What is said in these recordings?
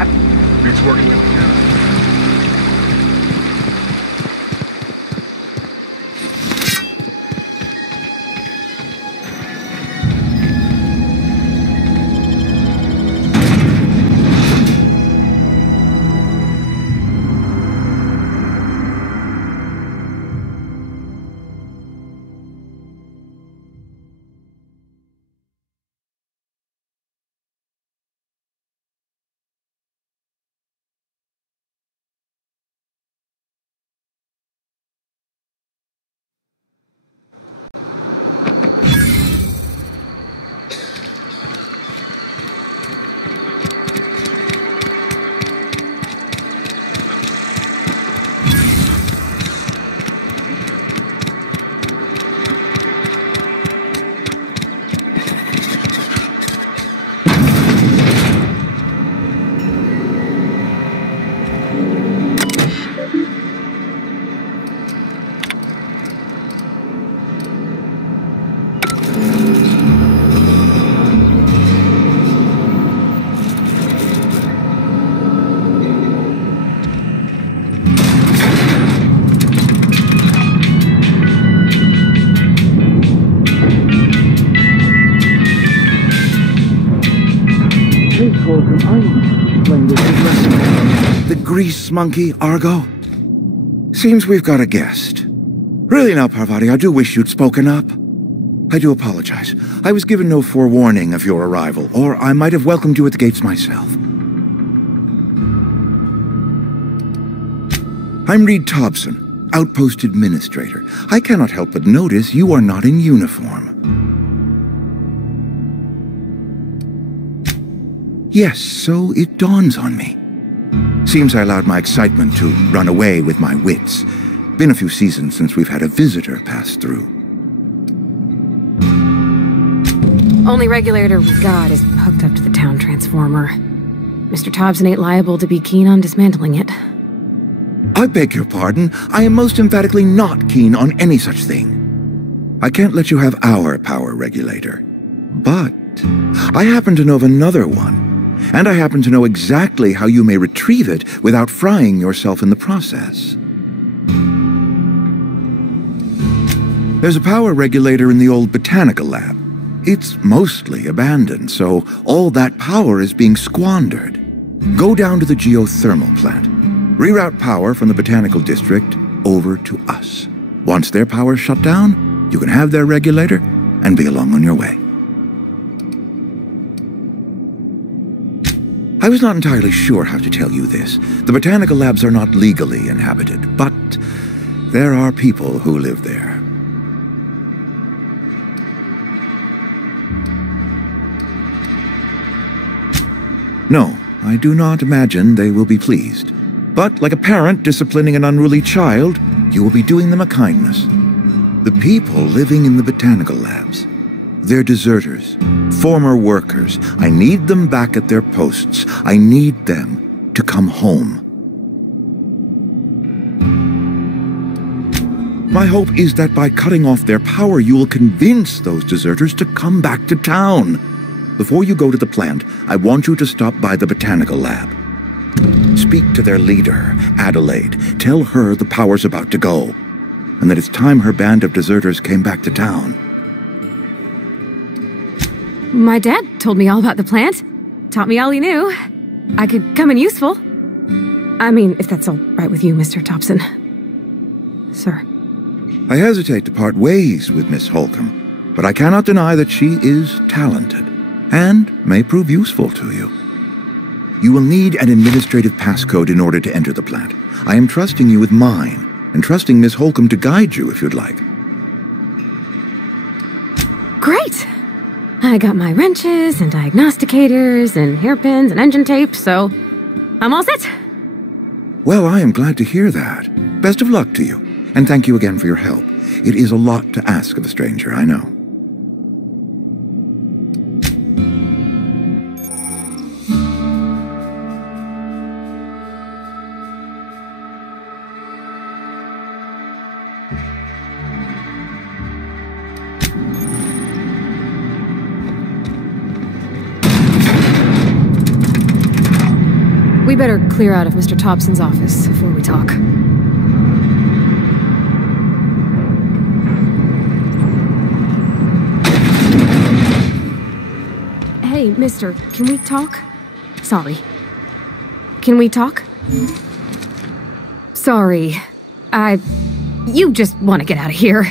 It's working in the piano. The grease monkey, Argo? Seems we've got a guest. Really now, Parvati, I do wish you'd spoken up. I do apologize. I was given no forewarning of your arrival, or I might have welcomed you at the gates myself. I'm Reed Thompson, Outpost Administrator. I cannot help but notice you are not in uniform. Yes, so it dawns on me. Seems I allowed my excitement to run away with my wits. Been a few seasons since we've had a visitor pass through. Only regulator we got is hooked up to the town transformer. Mr. Thompson ain't liable to be keen on dismantling it. I beg your pardon. I am most emphatically not keen on any such thing. I can't let you have our power regulator. But I happen to know of another one. And I happen to know exactly how you may retrieve it without frying yourself in the process. There's a power regulator in the old botanical lab. It's mostly abandoned, so all that power is being squandered. Go down to the geothermal plant. Reroute power from the botanical district over to us. Once their power's shut down, you can have their regulator and be along on your way. I was not entirely sure how to tell you this. The botanical labs are not legally inhabited, but there are people who live there. No, I do not imagine they will be pleased. But like a parent disciplining an unruly child, you will be doing them a kindness. The people living in the botanical labs, they're deserters, former workers. I need them back at their posts. I need them to come home. My hope is that by cutting off their power, you will convince those deserters to come back to town. Before you go to the plant, I want you to stop by the botanical lab. Speak to their leader, Adelaide. Tell her the power's about to go, and that it's time her band of deserters came back to town. My dad told me all about the plant. Taught me all he knew. I could come in useful. I mean, if that's all right with you, Mr. Thompson. Sir. I hesitate to part ways with Miss Holcomb, but I cannot deny that she is talented, and may prove useful to you. You will need an administrative passcode in order to enter the plant. I am trusting you with mine, and trusting Miss Holcomb to guide you if you'd like. Great! I got my wrenches and diagnosticators and hairpins and engine tape, so I'm all set. Well, I am glad to hear that. Best of luck to you, and thank you again for your help. It is a lot to ask of a stranger, I know. We better clear out of Mr. Thompson's office before we talk. Hey, mister, can we talk? Sorry. Can we talk? Sorry. You just want to get out of here.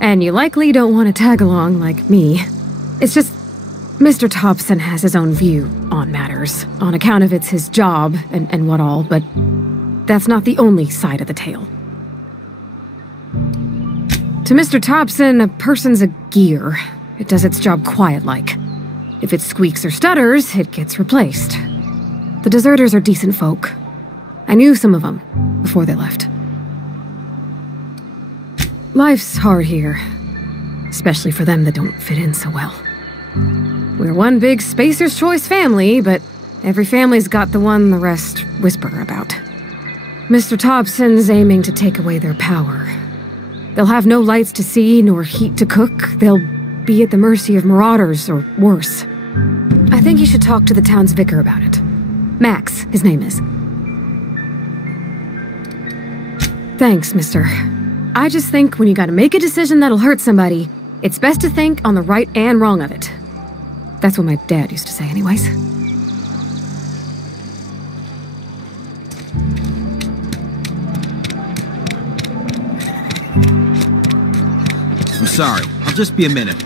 And you likely don't want to tag along like me. It's just, Mr. Thompson has his own view on matters, on account of it's his job and what all, but that's not the only side of the tale. To Mr. Thompson, a person's a gear. It does its job quiet-like. If it squeaks or stutters, it gets replaced. The deserters are decent folk. I knew some of them before they left. Life's hard here, especially for them that don't fit in so well. We're one big Spacer's Choice family, but every family's got the one the rest whisper about. Mr. Thompson's aiming to take away their power. They'll have no lights to see, nor heat to cook. They'll be at the mercy of marauders, or worse. I think you should talk to the town's vicar about it. Max, his name is. Thanks, mister. I just think when you gotta make a decision that'll hurt somebody, it's best to think on the right and wrong of it. That's what my dad used to say anyways. I'm sorry. I'll just be a minute.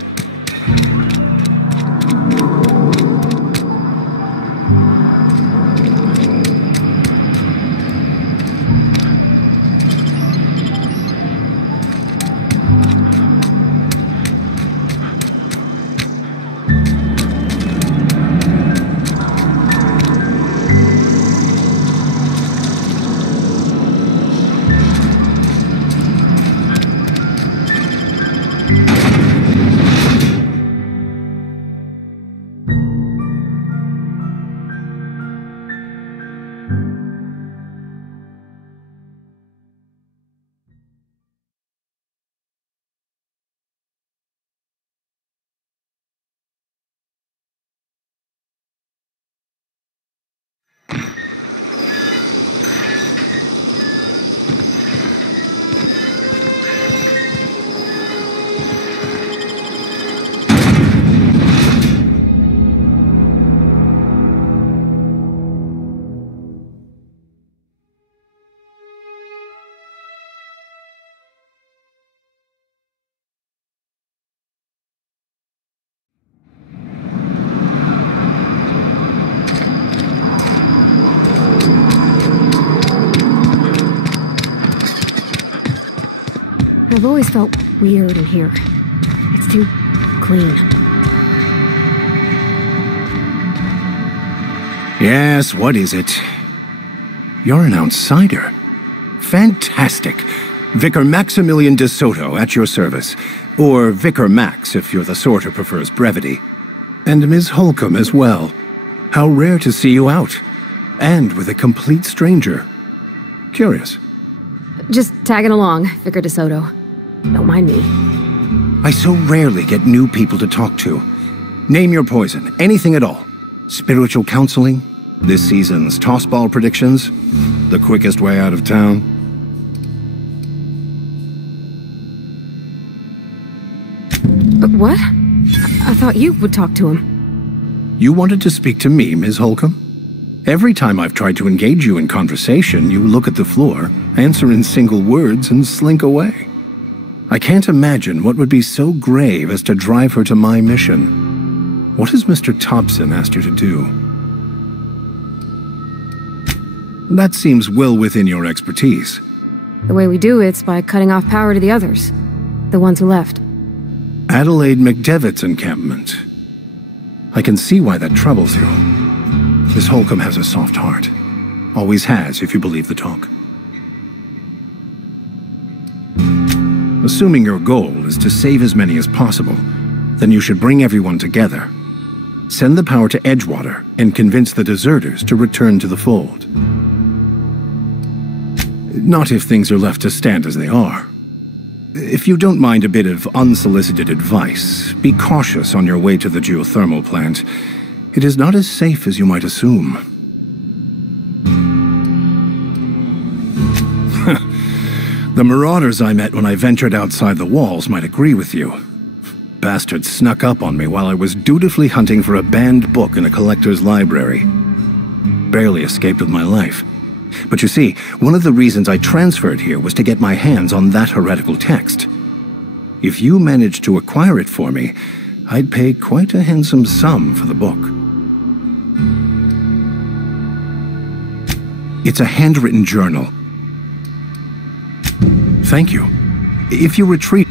I've always felt weird in here. It's too clean. Yes, what is it? You're an outsider. Fantastic. Vicar Maximilian de Soto at your service. Or Vicar Max if you're the sort who prefers brevity. And Ms. Holcomb as well. How rare to see you out. And with a complete stranger. Curious. Just tagging along, Vicar de Soto. Don't mind me. I so rarely get new people to talk to. Name your poison, anything at all. Spiritual counseling, this season's tossball predictions, the quickest way out of town. But what? I thought you would talk to him. You wanted to speak to me, Ms. Holcomb? Every time I've tried to engage you in conversation, you look at the floor, answer in single words, and slink away. I can't imagine what would be so grave as to drive her to my mission. What has Mr. Thompson asked you to do? That seems well within your expertise. The way we do it's by cutting off power to the others. The ones who left. Adelaide McDevitt's encampment. I can see why that troubles you. Miss Holcomb has a soft heart. Always has, if you believe the talk. Assuming your goal is to save as many as possible, then you should bring everyone together. Send the power to Edgewater and convince the deserters to return to the fold. Not if things are left to stand as they are. If you don't mind a bit of unsolicited advice, be cautious on your way to the geothermal plant. It is not as safe as you might assume. The marauders I met when I ventured outside the walls might agree with you. Bastards snuck up on me while I was dutifully hunting for a banned book in a collector's library. Barely escaped with my life. But you see, one of the reasons I transferred here was to get my hands on that heretical text. If you managed to acquire it for me, I'd pay quite a handsome sum for the book. It's a handwritten journal. Thank you. If you retreat...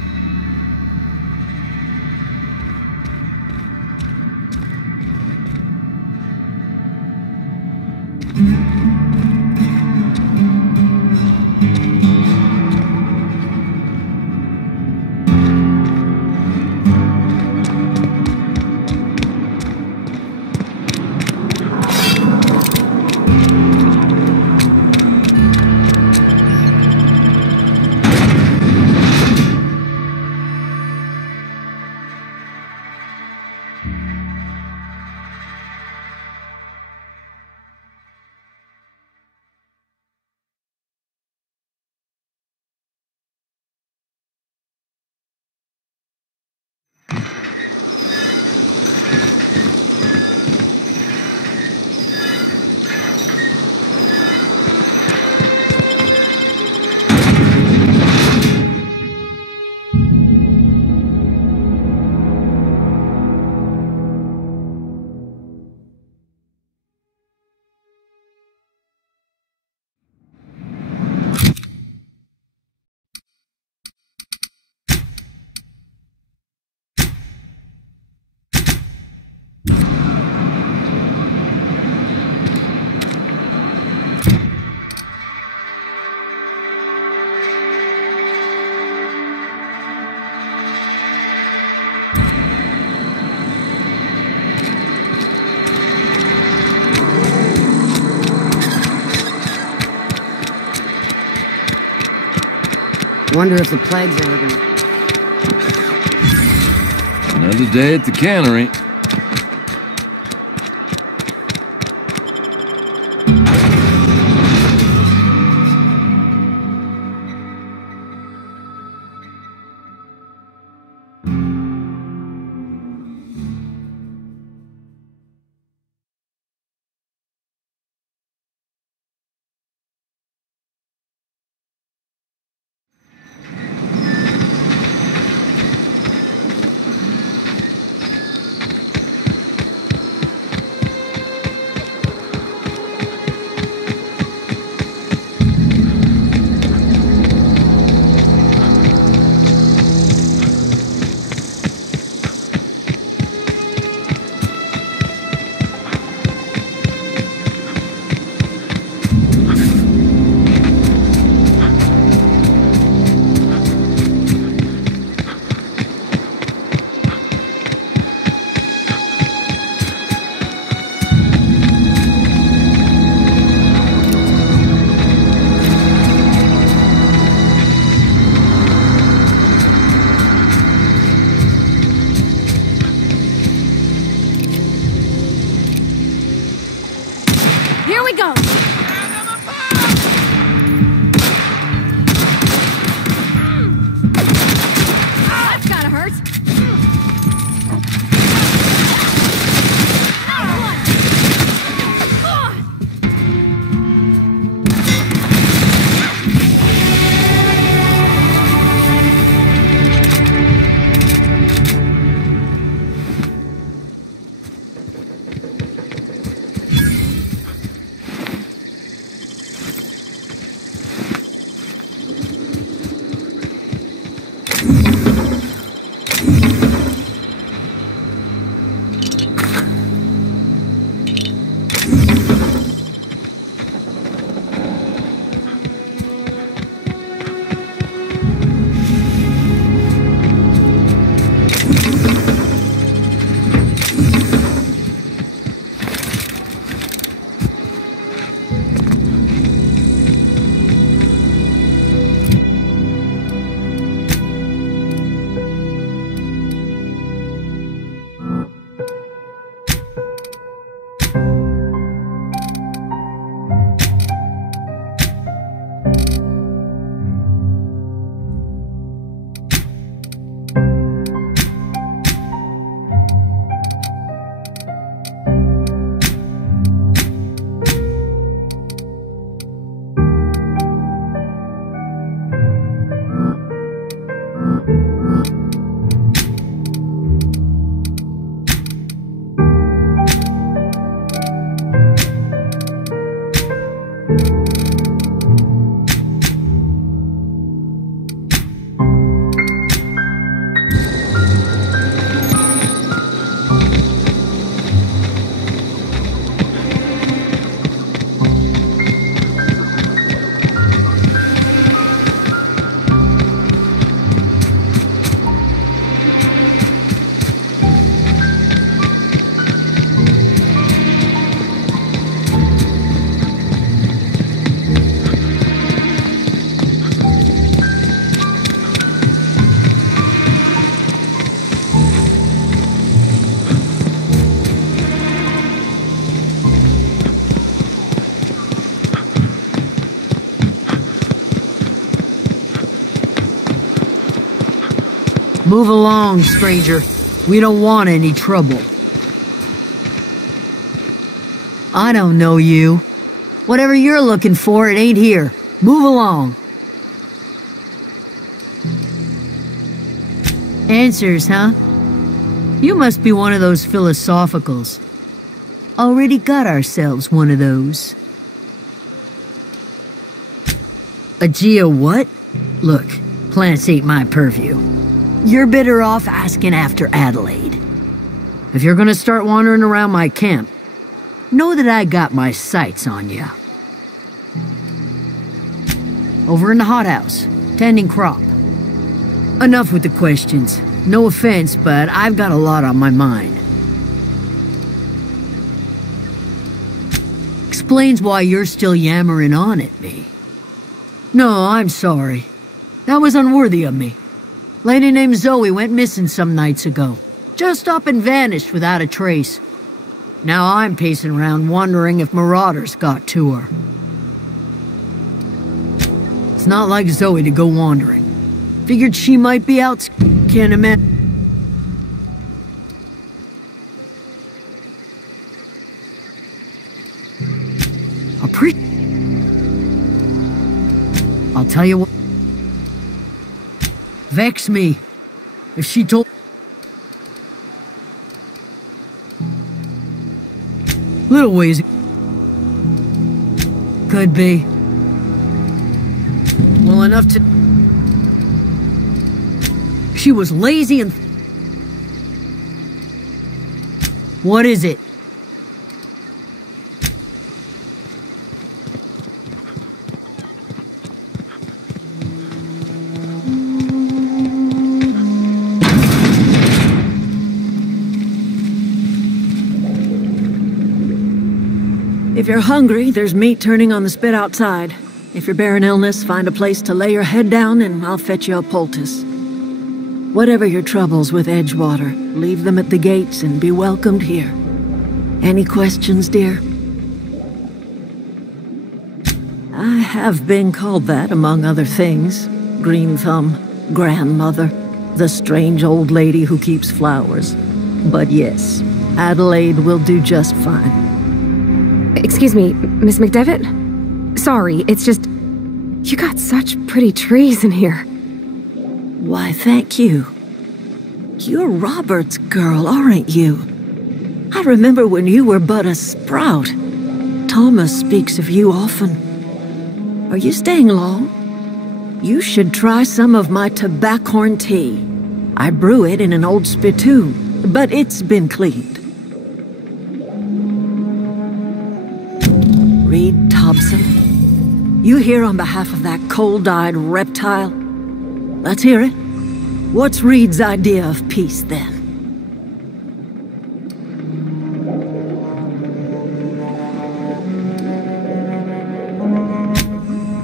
Wonder if the plague's ever gonna... Another day at the cannery. Move along, stranger. We don't want any trouble. I don't know you. Whatever you're looking for, it ain't here. Move along. Answers, huh? You must be one of those philosophicals. Already got ourselves one of those. A geo what? Look, plants ain't my purview. You're better off asking after Adelaide. If you're gonna start wandering around my camp, know that I got my sights on ya. Over in the hothouse, tending crop. Enough with the questions. No offense, but I've got a lot on my mind. Explains why you're still yammering on at me. No, I'm sorry. That was unworthy of me. Lady named Zoe went missing some nights ago. Just up and vanished without a trace. Now I'm pacing around wondering if marauders got to her. It's not like Zoe to go wandering. Figured she might be out. Can't imagine. I'll tell you what. Vex me. If she told. Little ways. Could be. Well enough to. She was lazy and... What is it? If you're hungry, there's meat turning on the spit outside. If you're bearing illness, find a place to lay your head down and I'll fetch you a poultice. Whatever your troubles with Edgewater, leave them at the gates and be welcomed here. Any questions, dear? I have been called that, among other things. Green Thumb, grandmother, the strange old lady who keeps flowers. But yes, Adelaide will do just fine. Excuse me, Miss McDevitt? Sorry, it's just... You got such pretty trees in here. Why, thank you. You're Robert's girl, aren't you? I remember when you were but a sprout. Thomas speaks of you often. Are you staying long? You should try some of my tobaccorn tea. I brew it in an old spittoon, but it's been cleaned. Reed Thompson? You here on behalf of that cold-eyed reptile? Let's hear it. What's Reed's idea of peace, then?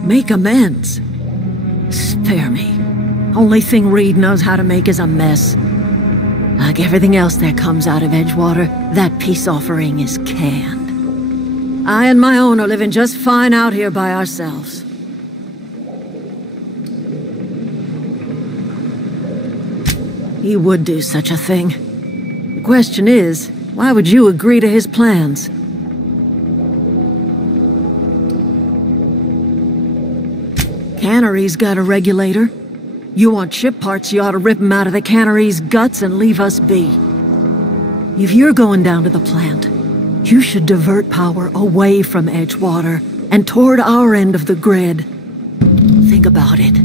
Make amends. Spare me. Only thing Reed knows how to make is a mess. Like everything else that comes out of Edgewater, that peace offering is canned. I and my own are living just fine out here by ourselves. He would do such a thing. The question is, why would you agree to his plans? Cannery's got a regulator. You want chip parts, you ought to rip them out of the cannery's guts and leave us be. If you're going down to the plant, you should divert power away from Edgewater and toward our end of the grid. Think about it.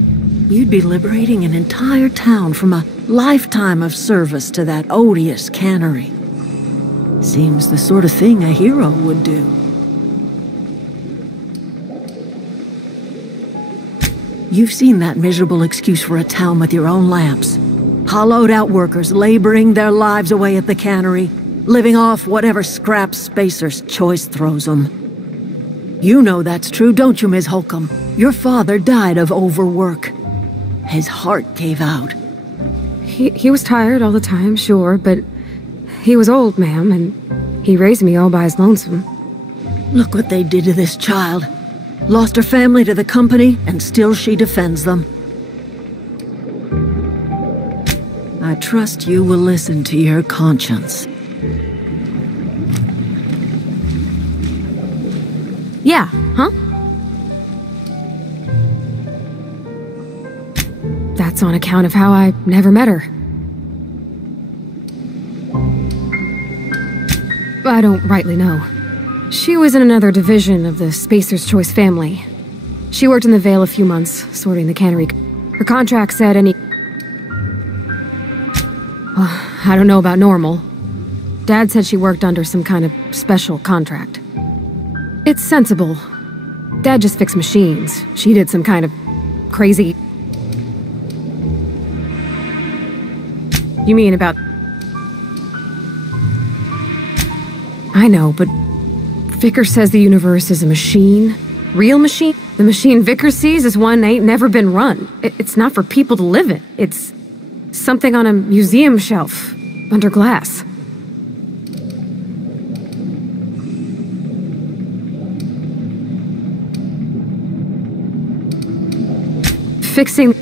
You'd be liberating an entire town from a lifetime of service to that odious cannery. Seems the sort of thing a hero would do. You've seen that miserable excuse for a town with your own lamps. Hollowed out workers laboring their lives away at the cannery, living off whatever scraps Spacer's choice throws them. You know that's true, don't you, Ms. Holcomb? Your father died of overwork. His heart gave out. He was tired all the time, sure, but he was old, ma'am, and he raised me all by his lonesome. Look what they did to this child. Lost her family to the company, and still she defends them. I trust you will listen to your conscience. Yeah, huh? That's on account of how I never met her. I don't rightly know. She was in another division of the Spacer's Choice family. She worked in the Vale a few months, sorting the cannery. Her contract said any... Well, I don't know about normal. Dad said she worked under some kind of special contract. It's sensible. Dad just fixed machines. She did some kind of crazy... You mean about... I know, but Vickers says the universe is a machine. Real machine? The machine Vickers sees is one ain't never been run. It's not for people to live in. It's something on a museum shelf, under glass. Fixing...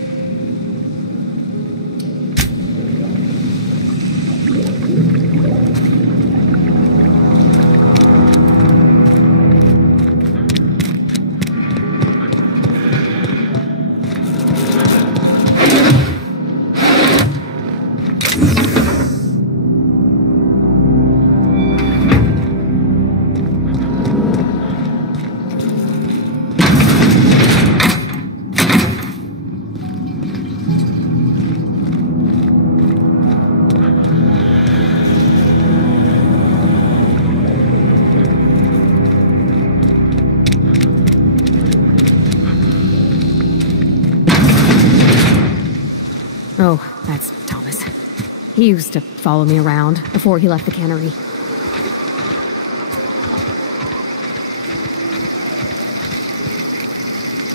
Oh, that's Thomas. He used to follow me around before he left the cannery.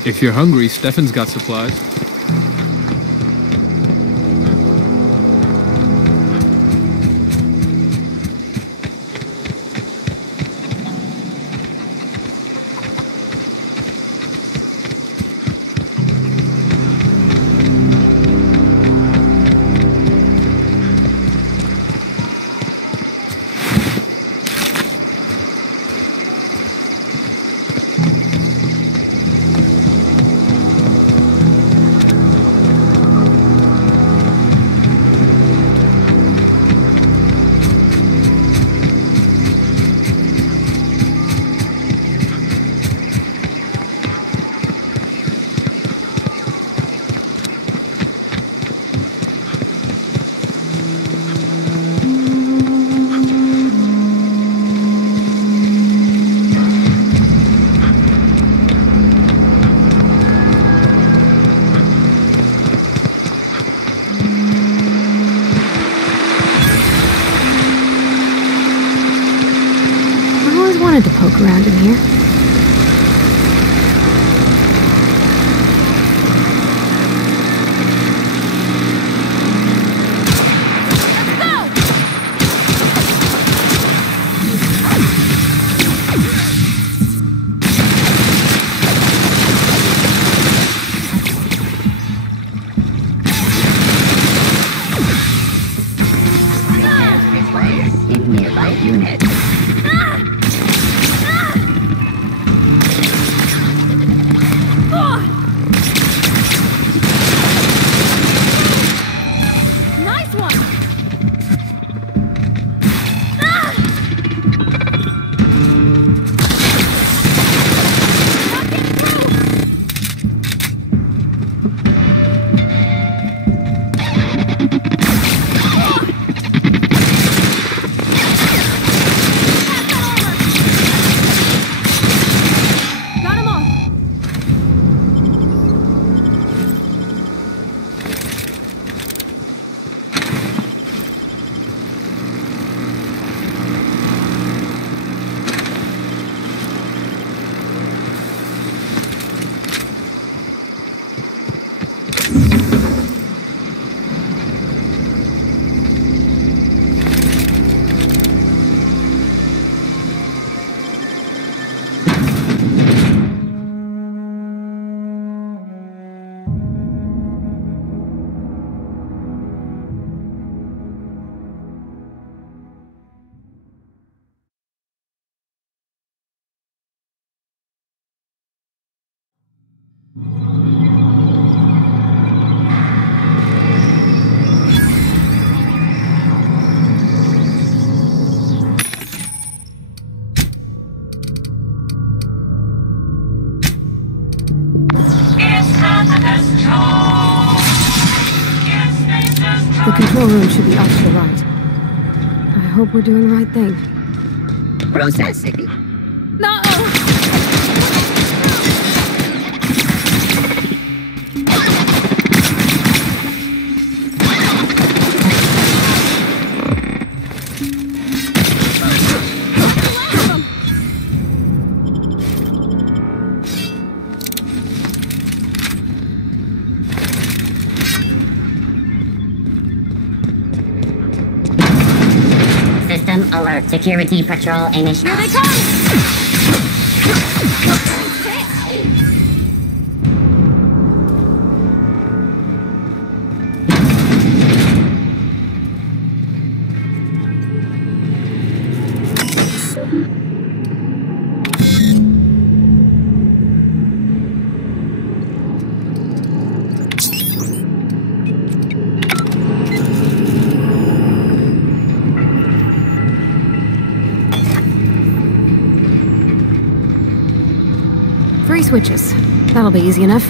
If you're hungry, Stefan's got supplies. Wanted to poke around in here. The control room should be off to the right. I hope we're doing the right thing. Processing. No! System alert. Security patrol initiated. Here they come! Three switches. That'll be easy enough.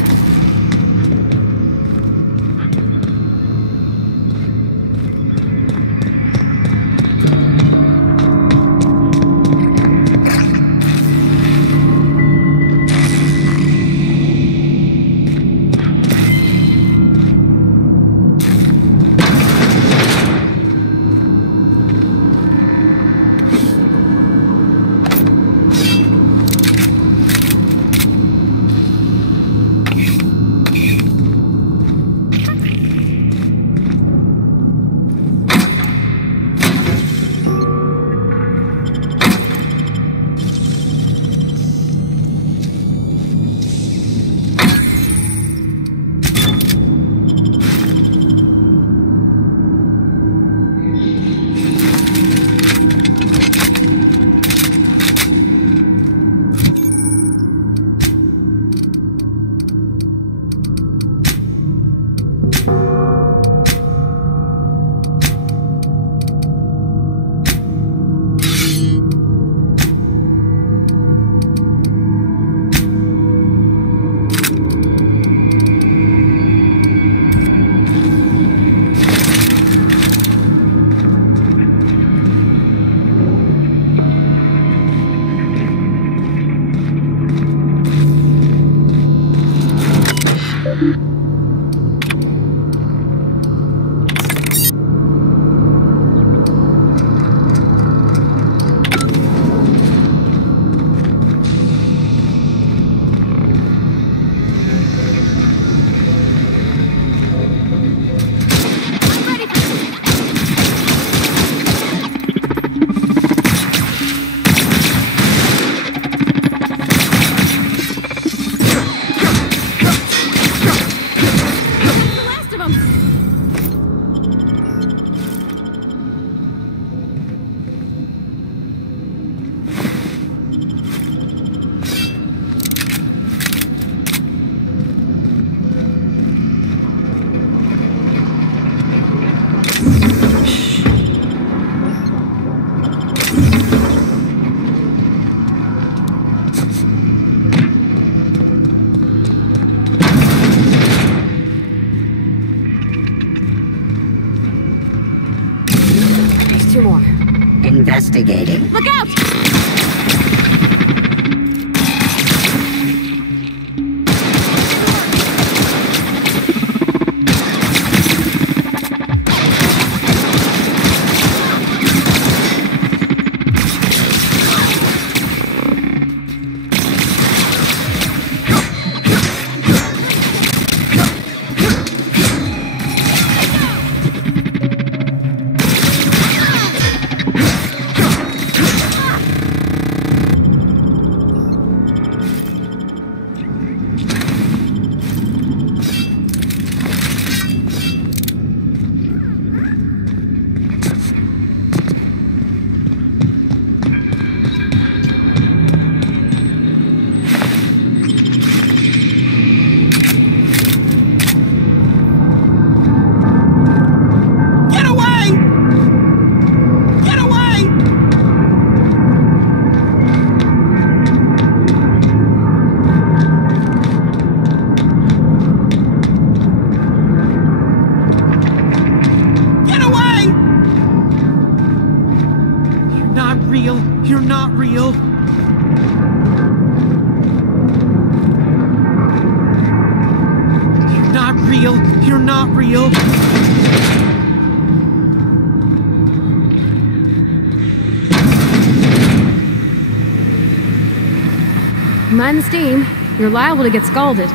Two more. Investigating. Look out! You're not real. You're not real. You're not real. Mind the steam. You're liable to get scalded.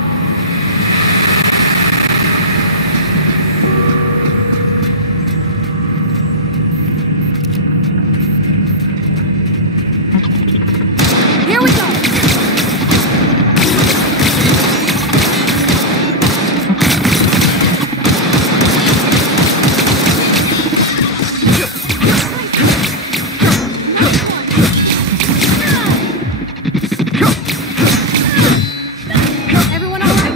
Here we go! Everyone all right?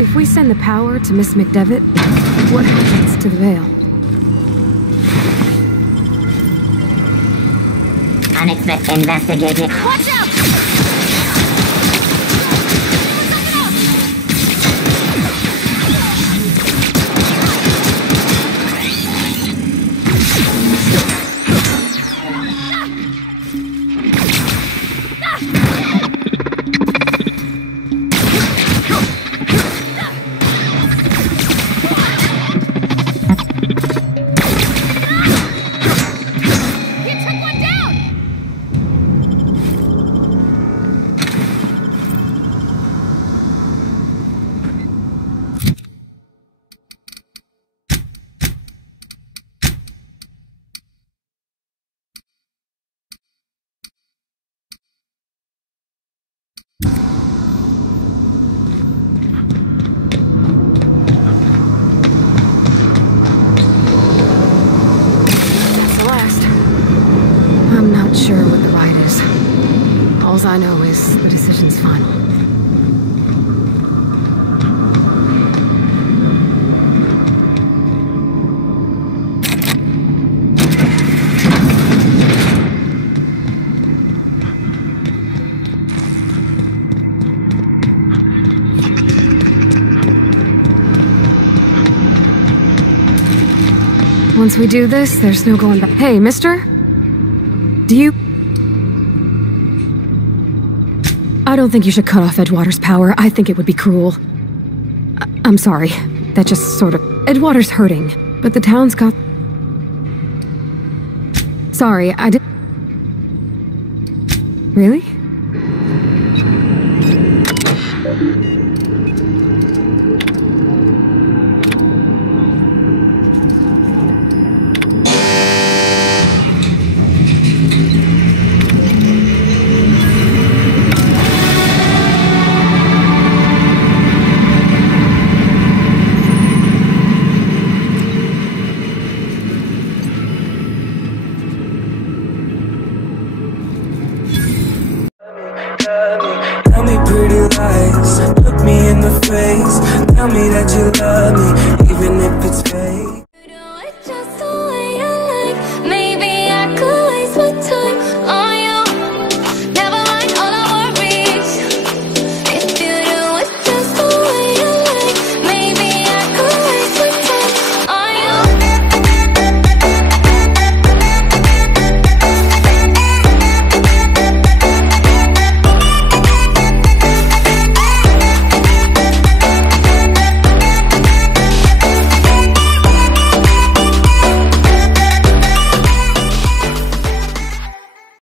If we send the power to Miss McDevitt, what happens to the veil? Unexpected investigated. Watch out! I'm not sure what the right is. All I know is the decision's final. Once we do this, there's no going back. Hey, mister? Do you... I don't think you should cut off Edgewater's power. I think it would be cruel. I'm sorry. That just sort of... Edgewater's hurting, but the town's got... Sorry, I did... Really? Tell me pretty lies, look me in the face. Tell me that you love me, even if it's